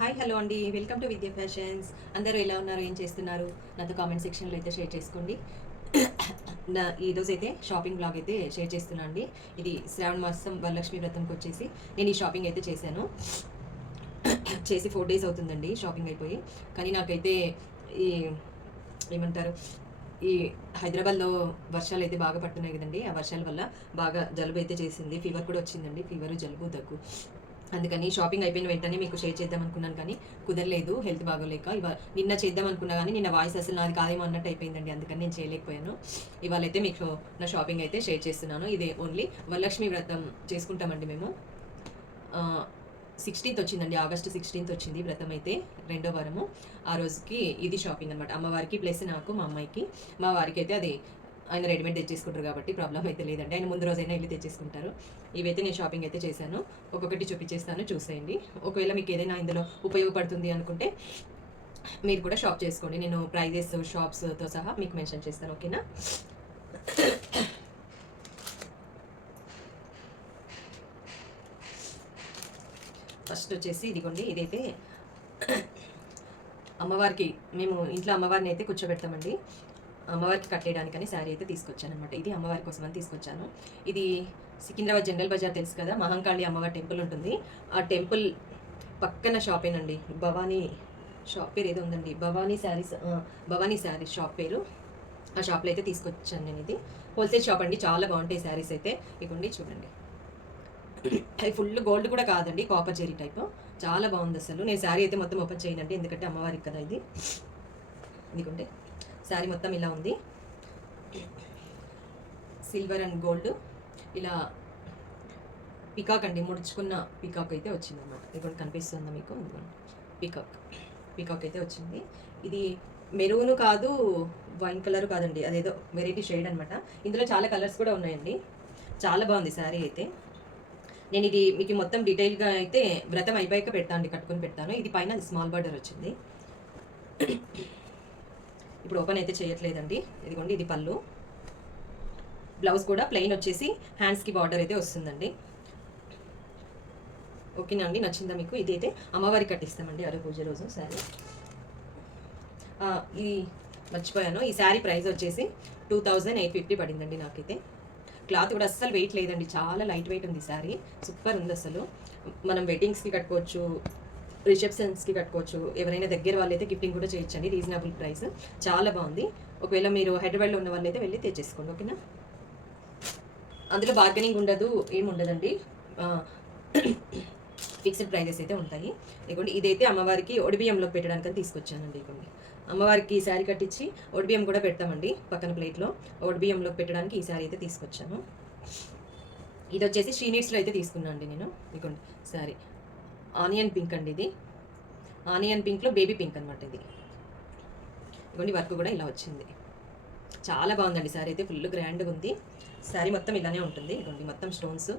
Hi hello అండి, welcome to విద్యా fashions. అందరూ ఎలా ఉన్నారు, ఏం చేస్తున్నారు? నాతో కామెంట్ సెక్షన్లో అయితే షేర్ చేసుకోండి. ఈరోజు అయితే షాపింగ్ బ్లాగ్ అయితే షేర్ చేస్తున్నా అండి. ఇది శ్రావణ మాసం వరలక్ష్మి వ్రతంకి వచ్చేసి నేను ఈ షాపింగ్ అయితే చేశాను. చేసి 4 days అవుతుందండి షాపింగ్ అయిపోయి. కానీ నాకైతే ఈ ఏమంటారు, ఈ హైదరాబాద్లో వర్షాలు అయితే బాగా పట్టున్నాయి కదండి. ఆ వర్షాల వల్ల బాగా జలుబు అయితే చేసింది, ఫీవర్ కూడా వచ్చిందండి. ఫీవర్, జలుబు, దగ్గు. అందుకని షాపింగ్ అయిపోయిన వెంటనే మీకు షేర్ చేద్దాం అనుకున్నాను, కానీ కుదరలేదు, హెల్త్ బాగోలేక. నిన్న చేద్దాం అనుకున్నా కానీ నిన్న వాయిస్ అసలు నాది కాదేమో అన్నట్టు అయిపోయిందండి. అందుకని నేను చేయలేకపోయాను. ఇవాళ అయితే మీకు నా షాపింగ్ అయితే షేర్ చేస్తున్నాను. ఇదే ఓన్లీ వరలక్ష్మి వ్రతం చేసుకుంటామండి మేము. 16th వచ్చిందండి, ఆగస్ట్ 16th వచ్చింది వ్రతం అయితే, 2వ వారము. ఆ రోజుకి ఇది షాపింగ్ అనమాట, అమ్మవారికి ప్లస్ నాకు, మా అమ్మాయికి. మా వారికి అయితే అది ఆయన రెడీమేడ్ తెచ్చేసుకుంటారు కాబట్టి ప్రాబ్లం అయితే లేదండి. ఆయన ముందు రోజైనా వెళ్ళి తెచ్చేసుకుంటారు. ఇవైతే నేను షాపింగ్ అయితే చేశాను, ఒక్కొక్కటి చూపించేస్తాను, చూసేయండి. ఒకవేళ మీకు ఏదైనా ఇందులో ఉపయోగపడుతుంది అనుకుంటే మీరు కూడా షాప్ చేసుకోండి. నేను ప్రైజెస్, షాప్స్తో సహా మీకు మెన్షన్ చేస్తాను, ఓకేనా? ఫస్ట్ వచ్చేసి ఇదిగోండి, ఇదైతే అమ్మవారికి, మేము ఇంట్లో అమ్మవారిని అయితే కూర్చోబెడతామండి. అమ్మవారికి కట్టేయడానికని శారీ అయితే తీసుకొచ్చాను అనమాట. ఇది అమ్మవారి కోసం అని తీసుకొచ్చాను. ఇది సికింద్రాబాద్ జనరల్ బజార్ తెలుసు కదా, మహంకాళి అమ్మవారి టెంపుల్ ఉంటుంది. ఆ టెంపుల్ పక్కన షాపేనండి, భవానీ షాప్ పేరు ఏదో ఉందండి, భవానీ శారీస్ షాప్ పేరు. ఆ షాప్లో అయితే తీసుకొచ్చాను నేను. ఇది హోల్సేల్ షాప్ అండి, చాలా బాగుంటాయి శారీస్ అయితే. ఇవ్వండి చూడండి, అది ఫుల్ గోల్డ్ కూడా కాదండి, కాపర్ జెరీ టైప్. చాలా బాగుంది అసలు. నేను శారీ అయితే మొత్తం ఓపెన్ చేయనండి, ఎందుకంటే అమ్మవారికి కదా ఇది. ఇదిగోండి, శారీ మొత్తం ఇలా ఉంది, సిల్వర్ అండ్ గోల్డ్ ఇలా పికాక్ అండి, ముడుచుకున్న పికాక్ అయితే వచ్చింది అనమాట. ఇదిగోండి, కనిపిస్తుందా మీకు? పికాక్ అయితే వచ్చింది. ఇది మెరూన్ కాదు, వైన్ కలర్ కాదండి, అదేదో వెరైటీ షేడ్ అనమాట. ఇందులో చాలా కలర్స్ కూడా ఉన్నాయండి. చాలా బాగుంది శారీ అయితే. నేను ఇది మీకు మొత్తం డీటెయిల్గా అయితే వ్రతం అయిపోయాక పెడతాను, కట్టుకుని పెడతాను. ఇది పైన స్మాల్ బార్డర్ వచ్చింది. ఇప్పుడు ఓపెన్ అయితే చేయట్లేదండి. ఇదిగోండి, ఇది పళ్ళు. బ్లౌజ్ కూడా ప్లెయిన్ వచ్చేసి హ్యాండ్స్కి బార్డర్ అయితే వస్తుందండి. ఓకేనా అండి, నచ్చిందా మీకు? ఇదైతే అమ్మవారికి కట్టిస్తామండి ఆ పూజ రోజు శారీ. ఇది మర్చిపోయాను, ఈ శారీ ప్రైస్ వచ్చేసి 2850 పడిందండి నాకైతే. క్లాత్ కూడా అస్సలు వెయిట్ లేదండి, చాలా లైట్ వెయిట్ ఉంది శారీ. సూపర్ ఉంది అసలు. మనం వెడ్డింగ్స్కి కట్టుకోవచ్చు, రిసెప్షన్స్కి కట్టుకోవచ్చు. ఎవరైనా దగ్గర వాళ్ళైతే గిఫ్టింగ్ కూడా చేయొచ్చండి, రీజనబుల్ ప్రైస్. చాలా బాగుంది. ఒకవేళ మీరు హైదరాబాద్లో ఉన్న వాళ్ళైతే వెళ్ళి తెచ్చేసుకోండి, ఓకేనా? అందులో బార్గెనింగ్ ఉండదు, ఏముండదండి, ఫిక్స్డ్ ప్రైజెస్ అయితే ఉంటాయి. ఇదిగోండి, ఇదైతే అమ్మవారికి ఒడిబియ్యంలో పెట్టడానికి తీసుకొచ్చానండి. ఇదిగోండి, అమ్మవారికి ఈ శారీ కట్టించి ఒడిబియ్యం కూడా పెడతామండి పక్కన ప్లేట్లో. ఒడిబియ్యంలో పెట్టడానికి ఈ శారీ అయితే తీసుకొచ్చాను. ఇది వచ్చేసి షీనీడ్స్లో అయితే తీసుకున్నాను అండి నేను. ఇదిగోండి శారీ, ఆనియన్ పింక్ అండి ఇది. ఆనియన్ పింక్లో బేబీ పింక్ అనమాట ఇది. ఇదిగోండి, వర్క్ కూడా ఇలా వచ్చింది. చాలా బాగుందండి శారీ అయితే, ఫుల్ గ్రాండ్గా ఉంది. శారీ మొత్తం ఇలానే ఉంటుంది. ఇదిగోండి, మొత్తం స్టోన్స్.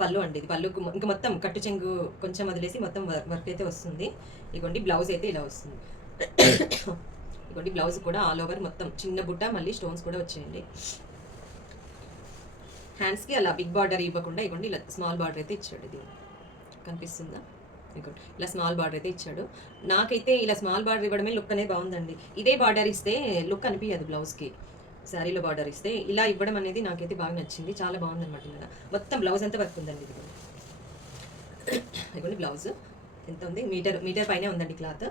పళ్ళు అండి, ఇది పళ్ళుకు ఇంకా మొత్తం కట్టు చెంగు కొంచెం వదిలేసి మొత్తం వర్క్ అయితే వస్తుంది. ఇదిగోండి, బ్లౌజ్ అయితే ఇలా వస్తుంది. ఇదిగోండి, బ్లౌజ్ కూడా ఆల్ ఓవర్ మొత్తం చిన్న బుట్ట, మళ్ళీ స్టోన్స్ కూడా వచ్చాయండి. హ్యాండ్స్కి అలా బిగ్ బార్డర్ ఇవ్వకుండా ఇవ్వండి, ఇలా స్మాల్ బార్డర్ అయితే ఇచ్చాడు. ఇది కనిపిస్తుందా? ఇదిగోండి, ఇలా స్మాల్ బార్డర్ అయితే ఇచ్చాడు. నాకైతే ఇలా స్మాల్ బార్డర్ ఇవ్వడమే లుక్ అనేది బాగుందండి. ఇదే బార్డర్ ఇస్తే లుక్ అనిపించదు బ్లౌజ్కి. శారీలో బార్డర్ ఇస్తే ఇలా ఇవ్వడం అనేది నాకైతే బాగా నచ్చింది, చాలా బాగుంది అనమాట. ఇలా మొత్తం బ్లౌజ్ అంతా వర్క్ ఉందండి. ఇదిగోండి, బ్లౌజ్ ఎంత ఉంది, మీటర్ పైనే ఉందండి క్లాత్.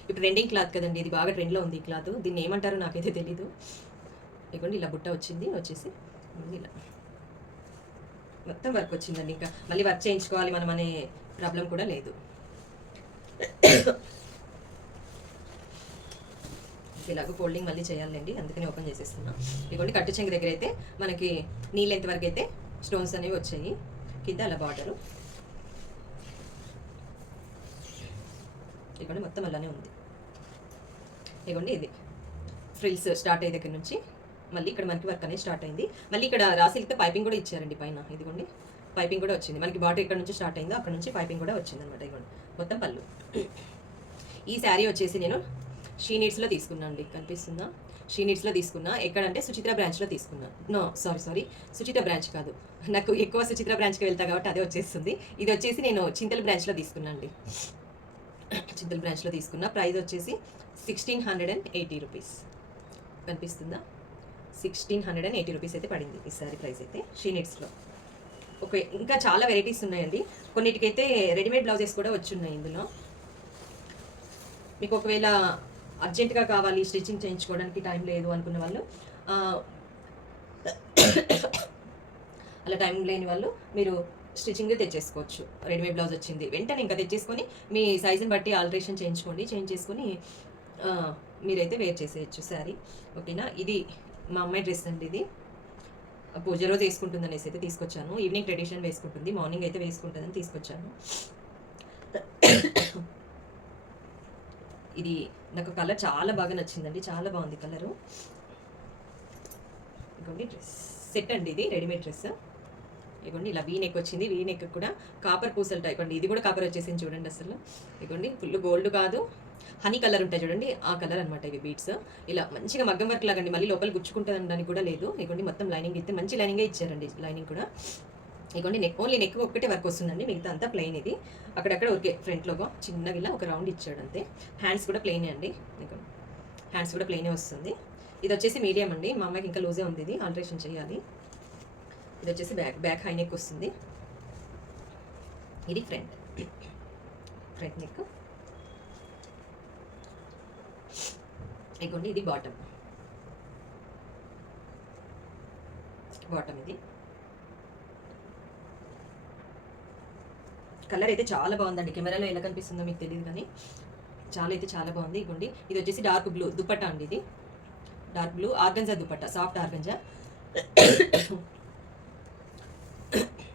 ఇప్పుడు ట్రెండింగ్ క్లాత్ కదండి, ఇది బాగా ట్రెండ్లో ఉంది ఈ క్లాత్. దీన్ని ఏమంటారో నాకైతే తెలీదు. ఇదిగోండి, ఇలా బుట్ట వచ్చింది, వచ్చేసి ఇలా మొత్తం వర్క్ వచ్చిందండి. ఇంకా మళ్ళీ వర్క్ చేయించుకోవాలి మనం అనే ప్రాబ్లం కూడా లేదు. ఇలాగ ఫోల్డింగ్ మళ్ళీ చేయాలండి, అందుకని ఓపెన్ చేసేస్తున్నా. ఇదిగోండి, కట్టు చెంగు దగ్గర అయితే మనకి నీ లెంత్ వరకు అయితే స్టోన్స్ అనేవి వచ్చాయి. కింద అలా బార్డరు. ఇదిగోండి, మొత్తం అలానే ఉంది. ఇదిగోండి, ఇది ఫ్రిల్స్ స్టార్ట్ అయ్యే దగ్గర నుంచి మళ్ళీ ఇక్కడ మనకి వర్క్ అనేది స్టార్ట్ అయింది. మళ్ళీ ఇక్కడ రాసిల్తో పైపింగ్ కూడా ఇచ్చారండి పైన. ఇదిగోండి, పైపింగ్ కూడా వచ్చింది మనకి. బార్డర్ ఇక్కడ నుంచి స్టార్ట్ అయిందో అక్కడ నుంచి పైపింగ్ కూడా వచ్చింది అనమాట. ఇదిగోండి, మొత్తం పళ్ళు. ఈ శారీ వచ్చేసి నేను షీనీడ్స్లో తీసుకున్నాను అండి, కనిపిస్తుందా? షీ నీడ్స్లో తీసుకున్నా. ఎక్కడంటే సుచిత్ర బ్రాంచ్లో తీసుకున్నా. నో సారీ సుచిత్ర బ్రాంచ్ కాదు, నాకు ఎక్కువ సుచిత్ర బ్రాంచ్కి వెళ్తా కాబట్టి అదే వచ్చేస్తుంది. ఇది వచ్చేసి నేను చింతల్ బ్రాంచ్లో తీసుకున్నా అండి. చింతల్ బ్రాంచ్లో తీసుకున్న. ప్రైస్ వచ్చేసి 1680 రూపీస్ కనిపిస్తుందా? 1680 రూపీస్ అయితే పడింది ఈ సారీ ప్రైస్ అయితే షీ నీడ్స్లో. ఓకే, ఇంకా చాలా వెరైటీస్ ఉన్నాయండి. కొన్నిటికైతే రెడీమేడ్ బ్లౌజెస్ కూడా వచ్చున్నాయి ఇందులో. మీకు ఒకవేళ అర్జెంటుగా కావాలి, స్టిచ్చింగ్ చేయించుకోవడానికి టైం లేదు అనుకున్న వాళ్ళు, అలా టైం లేని వాళ్ళు మీరు స్టిచ్చింగ్ తెచ్చేసుకోవచ్చు. రెడీమేడ్ బ్లౌజ్ వచ్చింది వెంటనే ఇంకా తెచ్చేసుకొని మీ సైజుని బట్టి ఆల్టరేషన్ చేంజ్ చేసుకొని మీరైతే వేర్ చేసేయచ్చు శారీ. ఓకేనా? ఇది మా అమ్మాయి డ్రెస్ అండి. ఇది పూజ రోజు వేసుకుంటుంది అనేసి అయితే తీసుకొచ్చాను. ఈవినింగ్ ట్రెడిషన్ వేసుకుంటుంది, మార్నింగ్ అయితే వేసుకుంటుందని తీసుకొచ్చాను. ఇది నాకు కలర్ చాలా బాగా నచ్చిందండి, చాలా బాగుంది కలరు. ఇదిగోండి డ్రెస్ సెట్ అండి, ఇది రెడీమేడ్ డ్రెస్. ఇదిగోండి ఇలా వీ నెక్ వచ్చింది, వీ నెక్ కూడా కాపర్ పూసలు టైప్ అండి. ఇది కూడా కాపర్ వచ్చేసింది చూడండి అసలు. ఇదిగోండి ఫుల్ గోల్డ్ కాదు, హనీ కలర్ ఉంటాయి చూడండి, ఆ కలర్ అనమాట ఇవి బీట్స్. ఇలా మంచిగా మగ్గం వర్క్ లాగండి, మళ్ళీ లోపల గుచ్చుకుంటుందని కూడా లేదు. ఇదిగోండి మొత్తం లైనింగ్ ఇస్తే మంచి లైనింగే ఇచ్చారండి, లైనింగ్ కూడా. ఇదిగోండి నెక్, ఓన్లీ నెక్ ఒక్కటే వర్క్ వస్తుందండి, మిగతా అంతా ప్లెయిన్. ఇది అక్కడక్కడ ఓకే ఫ్రంట్లోగా చిన్నగా ఇలా ఒక రౌండ్ ఇచ్చాడు అంతే. హ్యాండ్స్ కూడా ప్లెయినే అండి, హ్యాండ్స్ కూడా ప్లెయినే వస్తుంది. ఇది వచ్చేసి మీడియం అండి, మా అమ్మాయికి ఇంకా లూజే ఉంది, ఇది ఆల్టరేషన్ చేయాలి. ఇది వచ్చేసి బ్యాక్ హై నెక్ వస్తుంది. ఇది ఫ్రంట్ నెక్. ఇదిగోండి ఇది బాటమ్ ఇది. కలర్ అయితే చాలా బాగుందండి, కెమెరాలో ఎలా కనిపిస్తుందో మీకు తెలియదు కానీ చాలా బాగుంది. ఇదిగోండి ఇది వచ్చేసి డార్క్ బ్లూ దుపట్టా అండి, ఇది dark blue organza dupatta, soft organza.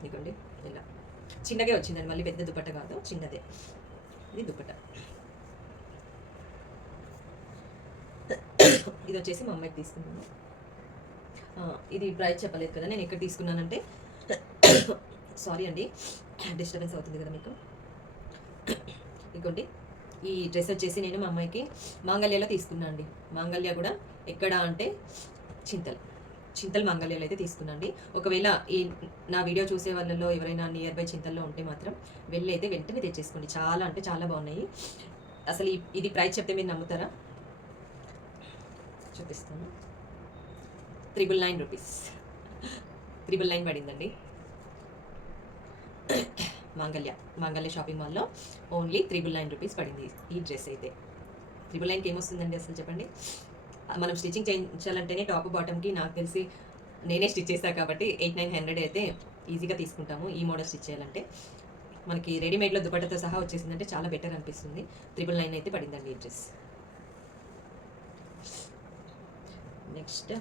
ఇదిగోండి ఇలా చిన్నగా వచ్చిందండి, మళ్ళీ పెద్ద దుపట్ట కాదు, చిన్నదే. ఇది దుపట్టా. ఇది వచ్చేసి మా అమ్మాయికి తీసుకున్నాను. ఇది ప్రైస్ చెప్పలేదు కదా నేను ఎక్కడ తీసుకున్నానంటే, సారీ అండి డిస్టర్బెన్స్ అవుతుంది కదా మీకు. ఇదిగోండి ఈ డ్రెస్ వచ్చేసి నేను మా అమ్మాయికి మాంగళ్యలో తీసుకున్నాను అండి. మాంగళ్య కూడా ఎక్కడ అంటే చింతల్ మాంగళ్యాలు అయితే తీసుకున్నాండి. ఒకవేళ ఈ నా వీడియో చూసే వాళ్ళలో ఎవరైనా నియర్ బై చింతల్లో ఉంటే మాత్రం వెళ్ళి అయితే వెంటనే తెచ్చేసుకోండి, చాలా అంటే చాలా బాగున్నాయి అసలు. ఇది ప్రైస్ చెప్తే మీరు నమ్ముతారా? చూపిస్తాను. 999 రూపీస్, 999 పడిందండి. మాంగళ్య షాపింగ్ మాల్లో ఓన్లీ 999 రూపీస్ పడింది ఈ డ్రెస్ అయితే. 999కి ఏమొస్తుందండి అసలు చెప్పండి? మనం స్టిచ్చింగ్ చేయించాలంటేనే టాప్ బాటమ్కి నాకు తెలిసి నేనే స్టిచ్ చేస్తాను కాబట్టి 800-900 అయితే ఈజీగా తీసుకుంటాము ఈ మోడల్ స్టిచ్ చేయాలంటే. మనకి రెడీమేడ్లో దుపట్టతో సహా వచ్చేసిందంటే చాలా బెటర్ అనిపిస్తుంది. 999 అయితే పడిందండి ఈ డ్రెస్. నెక్స్ట్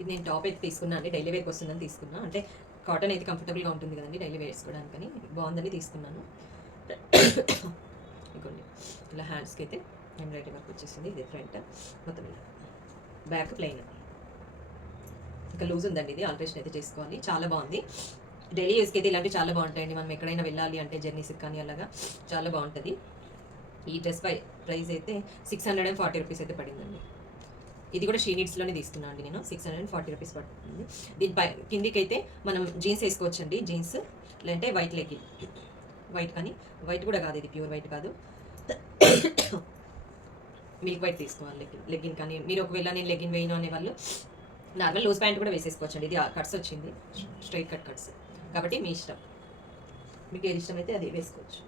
ఇది నేను టాప్ అయితే తీసుకున్నా అండి, డైలీ వేర్కి వస్తుందని తీసుకున్నా. అంటే కాటన్ అయితే కంఫర్టబుల్గా ఉంటుంది కదండి డైలీ వేసుకోవడానికని, బాగుందని తీసుకున్నాను. ఇదిగోండి ఇలా హ్యాండ్స్కి అయితే ఎంబ్రాయిడరీ వర్క్ వచ్చేసింది. ఇది ఫ్రంట్ మొత్తం ఇలా, బ్యాక్ ప్లెయిన్. ఇంకా లూజ్ ఉందండి, ఇది ఆల్టరేషన్ అయితే చేసుకోవాలి. చాలా బాగుంది, డైలీ యూస్కి అయితే ఇలాంటివి చాలా బాగుంటాయండి. మనం ఎక్కడైనా వెళ్ళాలి అంటే జర్నీస్కి కానీ అలాగా చాలా బాగుంటుంది. ఈ డ్రెస్ ప్రైస్ అయితే 640 రూపీస్ అయితే పడిందండి. ఇది కూడా షీ నీడ్స్లోనే తీసుకున్నాను అండి నేను. 640 రూపీస్ పడుతుంది. దీనిపై కిందికి అయితే మనం జీన్స్ వేసుకోవచ్చండి, జీన్స్ లేదంటే వైట్ లెగ్గిన్, వైట్ కానీ వైట్ కూడా కాదు, ఇది ప్యూర్ వైట్ కాదు, మిల్క్ వైట్ తీసుకోవాలి. లెగ్గిన్ కానీ మీరు ఒకవేళ నేను లెగ్గిన్ వేయను అనేవాళ్ళు నార్మల్ లూజ్ ప్యాంట్ కూడా వేసేసుకోవచ్చండి. ఇది కట్స్ వచ్చింది, స్ట్రైట్ కట్స్ కాబట్టి మీ ఇష్టం, మీకు ఏది ఇష్టమైతే అది వేసుకోవచ్చు.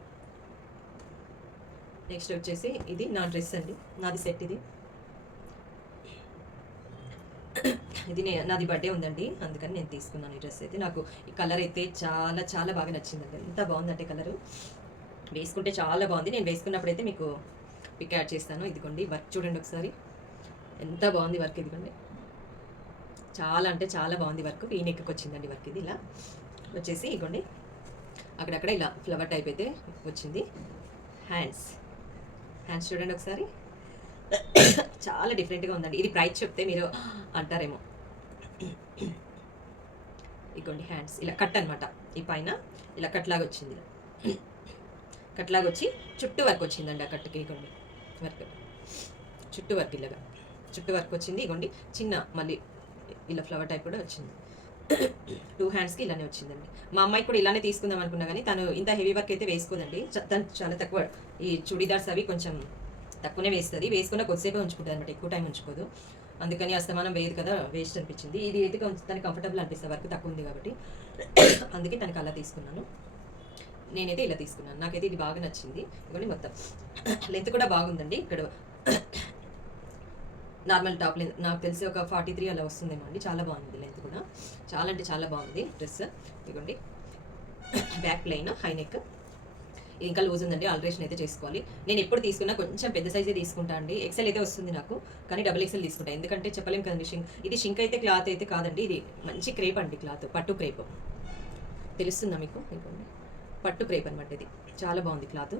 నెక్స్ట్ వచ్చేసి ఇది నా డ్రెస్ అండి, నాది సెట్. ఇది నాది బర్త్డే ఉందండి, అందుకని నేను తీసుకున్నాను ఈ డ్రెస్ అయితే. నాకు ఈ కలర్ అయితే చాలా చాలా బాగా నచ్చిందండి, ఎంత బాగుందంటే కలరు, వేసుకుంటే చాలా బాగుంది. నేను వేసుకున్నప్పుడు అయితే మీకు పిక్ యాడ్ చేస్తాను. ఇదిగోండి వర్క్ చూడండి ఒకసారి, ఎంత బాగుంది వర్క్. ఇదిగోండి చాలా అంటే చాలా బాగుంది వర్క్. ఈ నెక్కి వచ్చిందండి వర్క్. ఇది ఇలా వచ్చేసి ఇదిగోండి అక్కడక్కడ ఇలా ఫ్లవర్ టైప్ అయితే వచ్చింది. హ్యాండ్స్ చూడండి ఒకసారి, చాలా డిఫరెంట్గా ఉందండి. ఇది ప్రైస్ చెప్తే మీరు అంటారేమో. ఇదిగోండి హ్యాండ్స్ ఇలా కట్ అనమాట, ఈ పైన ఇలా కట్లాగా వచ్చింది, కట్లాగా వచ్చి చుట్టూ వర్క్ వచ్చిందండి ఆ కట్టుకి. ఇదిగోండి వర్క్ చుట్టూ వర్క్ ఇలాగా చుట్టూ వర్క్ వచ్చింది. ఇగోండి చిన్న మళ్ళీ ఇలా ఫ్లవర్ టైప్ కూడా వచ్చింది. 2 హ్యాండ్స్కి ఇలానే వచ్చిందండి. మా అమ్మాయి కూడా ఇలానే తీసుకుందాం అనుకున్నా కానీ తను ఇంత హెవీ వర్క్ అయితే వేసుకోదండి. తను చాలా తక్కువ ఈ చుడీదార్స్ అవి కొంచెం తక్కువనే వేస్తుంది. వేసుకున్న కొద్దిసేపే ఉంచుకుంటుంది అనమాట, ఎక్కువ టైం ఉంచుకోదు. అందుకని అస్తమానం వేయదు కదా, వేస్ట్ అనిపించింది. ఇది అయితే కొంచెం తనకి కంఫర్టబుల్ అనిపిస్తుంది, వర్క్ తక్కువ ఉంది కాబట్టి. అందుకే తనకి అలా తీసుకున్నాను. నేనైతే ఇలా తీసుకున్నాను. నాకైతే ఇది బాగా నచ్చింది. ఇవన్నీ మొత్తం లెంత్ కూడా బాగుందండి. ఇక్కడ నార్మల్ టాప్ లెంత్ నాకు తెలిసి ఒక 43 అలా వస్తుందేమో అండి. చాలా బాగుంది లెంత్ కూడా, చాలా అంటే చాలా బాగుంది డ్రెస్. ఇదిగోండి బ్యాక్ ప్లెయిన్, హై నెక్, ఇంకా లూజ్ ఉందండి, ఆల్టరేషన్ అయితే చేసుకోవాలి. నేను ఎప్పుడు తీసుకున్నా కొంచెం పెద్ద సైజే తీసుకుంటా అండి. ఎక్సెల్ అయితే వస్తుంది నాకు, కానీ డబుల్ ఎక్సెల్ తీసుకుంటా. ఎందుకంటే చెప్పలేం కదండి, ఇది షింక్ అయితే క్లాత్ అయితే కాదండి, ఇది మంచి క్రేప్ అండి, క్లాత్ పట్టు క్రేప్. తెలుస్తుందా మీకు? ఇదిగోండి పట్టు క్రేప్ అనమాట, ఇది చాలా బాగుంది క్లాత్.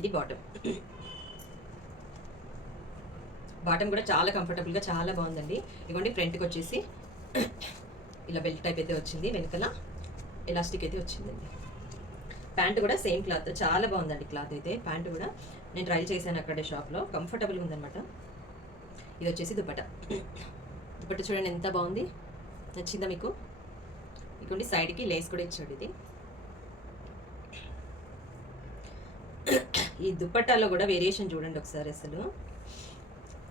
ఇది బాటమ్ కూడా చాలా కంఫర్టబుల్గా చాలా బాగుందండి. ఇదిగోండి ఫ్రంట్కి వచ్చేసి ఇలా బెల్ట్ టైప్ అయితే వచ్చింది, వెనకాల ఎలాస్టిక్ అయితే వచ్చిందండి. ప్యాంట్ కూడా సేమ్ క్లాత్, చాలా బాగుందండి క్లాత్ అయితే. ప్యాంట్ కూడా నేను ట్రై చేశాను అక్కడే షాప్లో, కంఫర్టబుల్గా ఉందన్నమాట. ఇది వచ్చేసి దుపట్ట చూడండి ఎంత బాగుంది, నచ్చిందా మీకు? ఇదిగోండి సైడ్కి లేస్ కూడా ఇచ్చాడు. ఇది ఈ దుపట్టాలో కూడా వేరియేషన్ చూడండి ఒకసారి అసలు.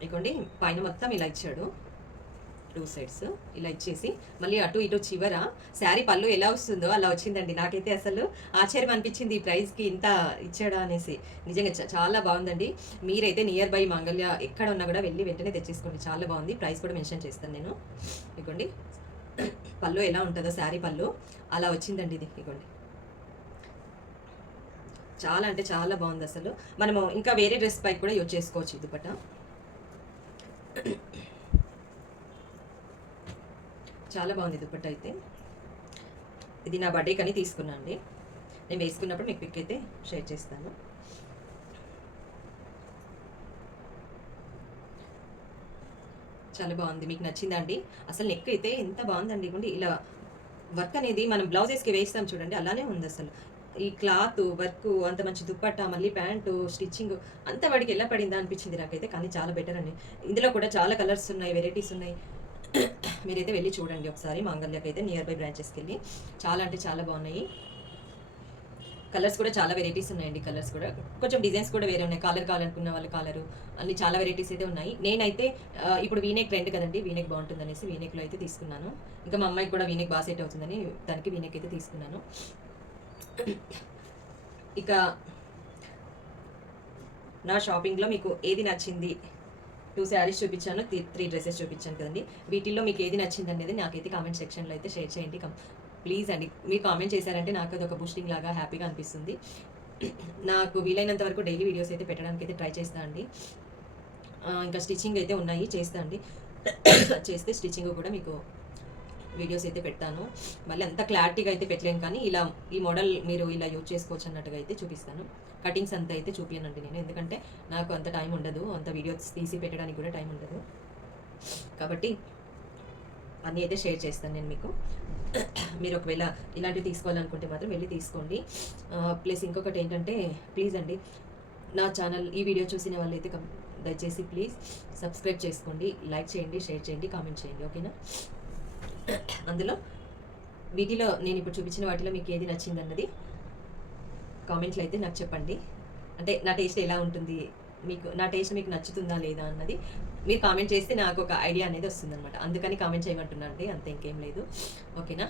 ఇదిగోండి పైన మొత్తం ఇలా ఇచ్చాడు, 2 సైడ్స్ ఇలా ఇచ్చేసి మళ్ళీ అటు ఇటు చివర శారీ పళ్ళు ఎలా వస్తుందో అలా వచ్చిందండి. నాకైతే అసలు ఆశ్చర్యం అనిపించింది, ఈ ప్రైస్కి ఇంత ఇచ్చాడా అనేసి. నిజంగా చాలా బాగుందండి. మీరైతే నియర్ బై మాంగళ్య ఎక్కడ ఉన్నా కూడా వెళ్ళి వెంటనే తెచ్చేసుకోండి, చాలా బాగుంది. ప్రైస్ కూడా మెన్షన్ చేస్తాను నేను. ఇదిగోండి పళ్ళు ఎలా ఉంటుందో శారీ పళ్ళు అలా వచ్చిందండి. ఇది ఇదిగోండి చాలా అంటే చాలా బాగుంది అసలు. మనము ఇంకా వేరే డ్రెస్ పైకి కూడా యూజ్ చేసుకోవచ్చు. దుపట్ట చాలా బాగుంది దుపట్ట అయితే. ఇది నా బర్త్డే కని తీసుకున్నా అండి. నేను వేసుకున్నప్పుడు మీకు పిక్ అయితే షేర్ చేస్తాను. చాలా బాగుంది, మీకు నచ్చిందా అండి? అసలు నెక్ అయితే ఎంత బాగుందండి. ఇవ్వండి ఇలా వర్క్ అనేది మనం బ్లౌజెస్కి వేస్తాం చూడండి, అలానే ఉంది అసలు. ఈ క్లాత్ వర్క్ అంత మంచి దుప్పట్ట, మళ్ళీ ప్యాంటు స్టిచ్చింగ్ అంత వాడికి ఎలా పడిందా అనిపించింది నాకైతే. కానీ చాలా బెటర్ అండి. ఇందులో కూడా చాలా కలర్స్ ఉన్నాయి, వెరైటీస్ ఉన్నాయి. మీరైతే వెళ్ళి చూడండి ఒకసారి, మాంగళ్యకి అయితే నియర్ బై బ్రాంచెస్కి వెళ్ళి. చాలా అంటే చాలా బాగున్నాయి. కలర్స్ కూడా చాలా వెరైటీస్ ఉన్నాయండి. కలర్స్ కూడా కొంచెం డిజైన్స్ కూడా వేరే ఉన్నాయి. కాలర్ కావాలనుకున్న వాళ్ళు కాలరు, అన్ని చాలా వెరైటీస్ అయితే ఉన్నాయి. నేనైతే ఇప్పుడు వీనెక్ ట్రెండ్ కదండి, వీనెక్ బాగుంటుంది అనేసి వీనెక్లో అయితే తీసుకున్నాను. ఇంకా మా అమ్మాయికి కూడా వీనెక్ బాగా సెట్ అవుతుందని దానికి వీనెక్ అయితే తీసుకున్నాను. ఇక నా షాపింగ్లో మీకు ఏది నచ్చింది? 2 శారీస్ చూపించాను, 3 డ్రెస్సెస్ చూపించాను కదండి. వీటిల్లో మీకు ఏది నచ్చింది అనేది నాకైతే కామెంట్ సెక్షన్లో అయితే షేర్ చేయండి. ప్లీజ్ అండి, మీరు కామెంట్ చేశారంటే నాకు అది ఒక బూస్టింగ్ లాగా హ్యాపీగా అనిపిస్తుంది. నాకు వీలైనంత వరకు డైలీ వీడియోస్ అయితే పెట్టడానికి అయితే ట్రై చేస్తా అండి. ఇంకా స్టిచ్చింగ్ అయితే ఉన్నాయి, చేస్తా అండి. చేస్తే స్టిచ్చింగ్ కూడా మీకు వీడియోస్ అయితే పెడతాను. మళ్ళీ అంత క్లారిటీగా అయితే పెట్టలేను, కానీ ఇలా ఈ మోడల్ మీరు ఇలా యూజ్ చేసుకోవచ్చు అన్నట్టుగా అయితే చూపిస్తాను. కటింగ్స్ అంతా అయితే చూపియనండి నేను, ఎందుకంటే నాకు అంత టైం ఉండదు, అంత వీడియోస్ తీసి పెట్టడానికి కూడా టైం ఉండదు. కాబట్టి అన్నీ అయితే షేర్ చేస్తాను నేను మీకు. మీరు ఒకవేళ ఇలాంటివి తీసుకోవాలనుకుంటే మాత్రం వెళ్ళి తీసుకోండి. ప్లస్ ఇంకొకటి ఏంటంటే, ప్లీజ్ అండి నా ఛానల్ ఈ వీడియో చూసిన వాళ్ళైతే దయచేసి ప్లీజ్ సబ్స్క్రైబ్ చేసుకోండి, లైక్ చేయండి, షేర్ చేయండి, కామెంట్ చేయండి, ఓకేనా? అందులో వీటిలో నేను ఇప్పుడు చూపించిన వాటిలో మీకు ఏది నచ్చింది అన్నది కామెంట్లో అయితే నాకు చెప్పండి. అంటే నా టేస్ట్ ఎలా ఉంటుంది, మీకు నా టేస్ట్ మీకు నచ్చుతుందా లేదా అన్నది మీరు కామెంట్ చేస్తే నాకు ఒక ఐడియా అనేది వస్తుంది అనమాట. అందుకని కామెంట్ చేయమంటున్నా అండి, అంతే, ఇంకేం లేదు, ఓకేనా?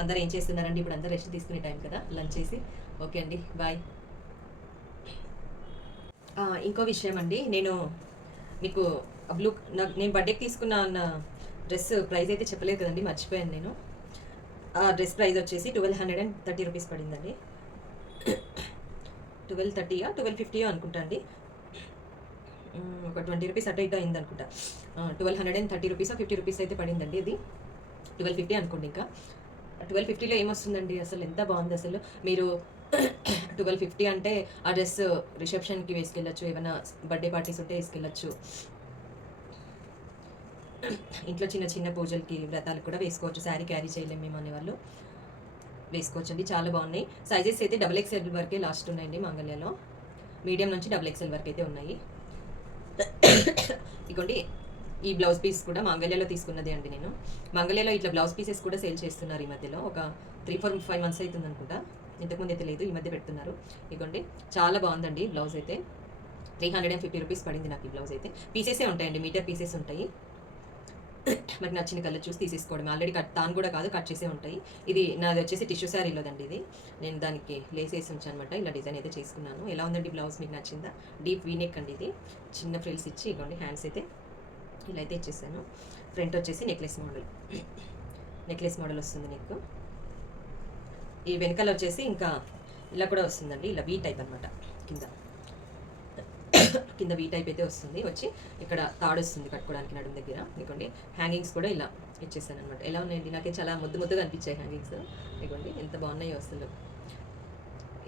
అందరూ ఏం చేస్తున్నారండి? ఇప్పుడు అందరూ రెస్ట్ తీసుకునే టైం కదా, లంచ్ చేసి. ఓకే అండి, బాయ్. ఇంకో విషయం అండి, నేను మీకు నేను బర్త్డేకి తీసుకున్న అన్న డ్రెస్ ప్రైస్ అయితే చెప్పలేదు కదండి, మర్చిపోయాను నేను. ఆ డ్రెస్ ప్రైస్ వచ్చేసి 1230 రూపీస్ పడిందండి. 1230 1250 అనుకుంటా అండి. ఒక 20 రూపీస్ అటు ఇటు అయింది అనుకుంటా. 1230 రూపీస్ 50 రూపీస్ అయితే పడిందండి. ఇది 1250 అనుకోండి. ఇంకా 1250లో ఏమొస్తుందండి? అసలు ఎంత బాగుంది అసలు. మీరు 1250 అంటే ఆ డ్రెస్ రిసెప్షన్కి వేసుకెళ్ళచ్చు, ఏమైనా బర్త్డే పార్టీస్ ఉంటే వేసుకెళ్ళచ్చు, ఇంట్లో చిన్న చిన్న పూజలకి వ్రతాలకు కూడా వేసుకోవచ్చు. శారీ క్యారీ చేయలేము మేము అనేవాళ్ళు వేసుకోవచ్చు అండి, చాలా బాగున్నాయి. సైజెస్ అయితే XXL వరకే లాస్ట్ ఉన్నాయండి మాంగళ్యలో. మీడియం నుంచి డబుల్ ఎక్స్ఎల్ వరకు అయితే ఉన్నాయి. ఇగోండి ఈ బ్లౌజ్ పీస్ కూడా మంగళ్యలో తీసుకున్నదే అండి నేను. మంగళ్యలో ఇట్లా బ్లౌజ్ పీసెస్ కూడా సేల్ చేస్తున్నారు ఈ మధ్యలో. ఒక 3-4-5 మంత్స్ అవుతుంది అనుకుంటా. ఇంతకుముందు అయితే లేదు, ఈ మధ్య పెడుతున్నారు. ఇగోండి చాలా బాగుందండి బ్లౌజ్ అయితే. 350 రూపీస్ పడింది నాకు ఈ బ్లౌజ్ అయితే. పీసెసే ఉంటాయండి, మీటర్ పీసెస్ ఉంటాయి. మనకి నచ్చిన కలర్ చూసి తీసేసుకోవడం. ఆల్రెడీ తాను కూడా కాదు, కట్ చేసే ఉంటాయి. ఇది నాది వచ్చేసి టిష్యూ శారీలోదండి ఇది. నేను దానికి లేస్ వేసి ఉంచాను అనమాట. ఇలా డిజైన్ అయితే చేసుకున్నాను. ఎలా ఉందండి బ్లౌజ్, మీకు నచ్చిందా? డీప్ వీనెక్ అండి ఇది. చిన్న ఫ్రిల్స్ ఇచ్చి ఇవ్వండి, హ్యాండ్స్ అయితే ఇలా అయితే ఇచ్చేసాను. ఫ్రంట్ వచ్చేసి నెక్లెస్ మోడల్ వస్తుంది నెక్. ఈ వెనకాల వచ్చేసి ఇంకా ఇలా కూడా వస్తుందండి, ఇలా వీ టైప్ అనమాట. కింద వీ టైప్ అయితే వస్తుంది. వచ్చి ఇక్కడ తాడు వస్తుంది కట్టుకోవడానికి నడుము దగ్గర. ఇదిగోండి హ్యాంగింగ్స్ కూడా ఇలా ఇచ్చేసాను అనమాట. ఎలా ఉన్నాయండి? నాకే చాలా ముద్దుగా అనిపించాయి హ్యాంగింగ్స్. ఇదిగోండి ఎంత బాగున్నాయో అసలు.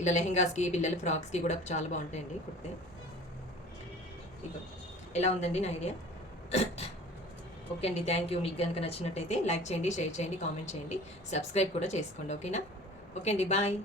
ఇలా లెహెంగాస్కి, పిల్లల ఫ్రాక్స్కి కూడా చాలా బాగుంటాయండి కుడితే. ఇగో ఎలా ఉందండి నా ఐడియా? ఓకే అండి, థ్యాంక్ యూ. మీకు కనుక నచ్చినట్టయితే లైక్ చేయండి, షేర్ చేయండి, కామెంట్ చేయండి, సబ్స్క్రైబ్ కూడా చేసుకోండి. ఓకేనా? ఓకే అండి, బాయ్.